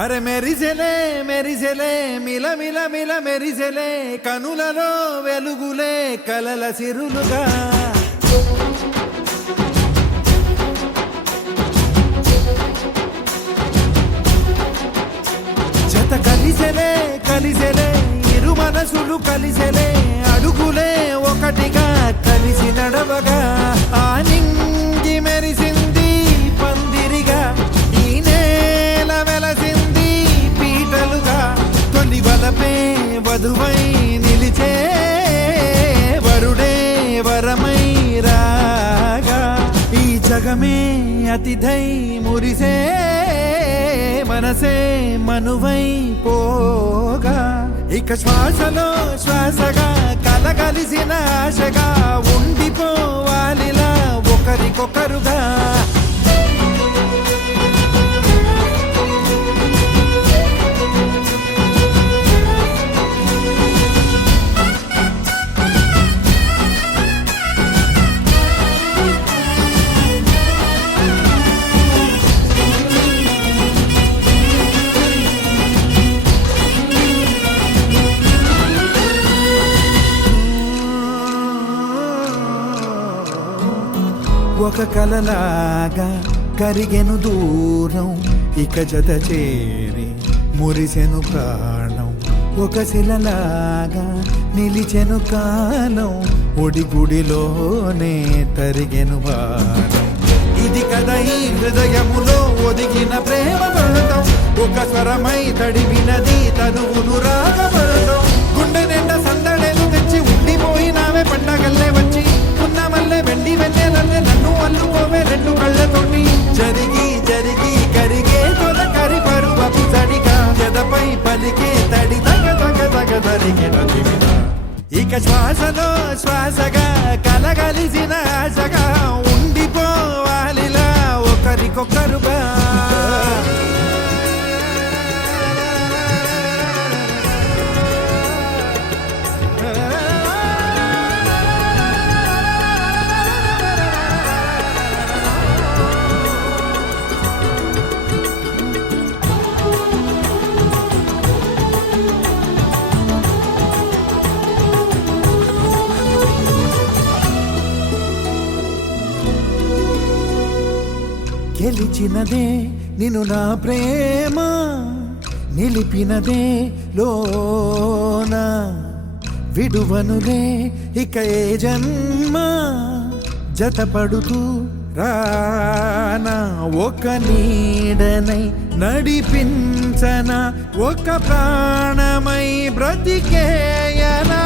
అరే మెరిసెలే మెరిసెలే మిల మిల మిల మెరిసెలే కనులలో వెలుగులే కలల సిరులుగా జత కలిసెలే కలిసెలే ఇరు మనసులు కలిసెలే అడుగులే ఒకటిగా కలిసి నడవగా ఆ నింగి మెరిసింది పందిరిగా ఈ నేల వెలసింది పీటలుగా తొలి వలపే వధువై నిలిచే వరుడే వరమై రాగా ఈ జగమే అతిథై మురిసే మనసే మనువై పోగా ఇక శ్వాసలో శ్వాసగా కలగలిసిన ఆశగా ఉండిపోవాలిలా ఒకరికొకరుగా ఒక కలలాగా కరిగెను దూరం ఇక జత చేరి మురిసెను ప్రాణం ఒక శిలలాగా నిలిచెను కాలం ఒడిగుడిలోనే తరిగెను వారం ఇది కదా ఈ హృదయములో ఒదిగిన ప్రేమ పడతాం ఒక స్వరమై తడివినది తనువును రాగపడతాం గుండె నిండా సందడేలు తెచ్చి ఉండిపోయినావే పండగల్లే వచ్చి ఉన్నమల్లే వెండి వెన్నెలల్లే నన్ను అల్లుకోవే రెండు కళ్ళతోటి జరిగి జరిగి కరిగే తొల కరి పరువపు తడిగా ఎదపై పలికే తడి తగ తగ తగ తరిగిన దివిన ఇక శ్వాసలో శ్వాసగా కలగలిసిన ఆశగా ఉండిపోవాలిలా ఒకరికొకరుగా గెలిచినదే నిన్ను నా ప్రేమ నిలిపినదే లోన విడువనులే ఇక ఏ జన్మ జతపడుతూ రానా ఒక నీడనై నడిపించన ఒక ప్రాణమై బ్రతికేయనా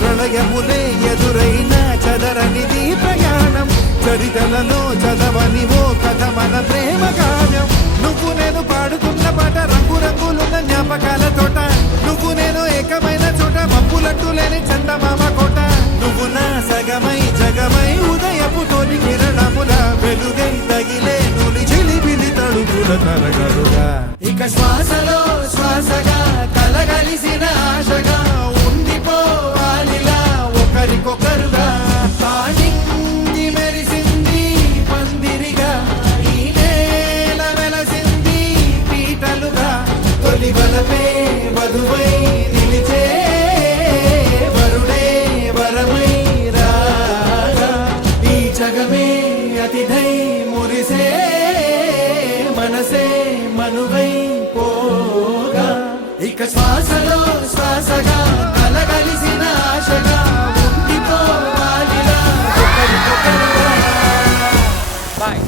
ప్రళయములే ఎదురైన చదరనిది ప్రయాణం చరితలలో చదవని ఓ కథ మన ప్రేమ కావ్యం నువ్వు నేను పాడుతున్న పాట రంగు రంగులున్న జ్ఞాపకాల తోట నువ్వు నేను ఏకమైన చోట మబ్బులట్టు లేని చందమామ కోట నువ్వు నా సగమై జగమై ఉదయపు తోని కిరణముల వెలుగై తగిలే నులి చిలిబిలి తడుగుల తరగలుగా ఇక శ్వాసలో శ్వాసగా కలగలిసిన ఆశగా ఉండిపోవాలిలా ఒకరికొకరుగా వలపే వధువై నిలిచే వరుడే వరమై రాగా ఈ జగమే అతిథై మురిసే మనసే మనువై పోగా ఇక శ్వాసలో శ్వాసగా కలగలిసిన ఆశగా ఉండిపోవాలిలా ఒకరికొకరుగా. Bye.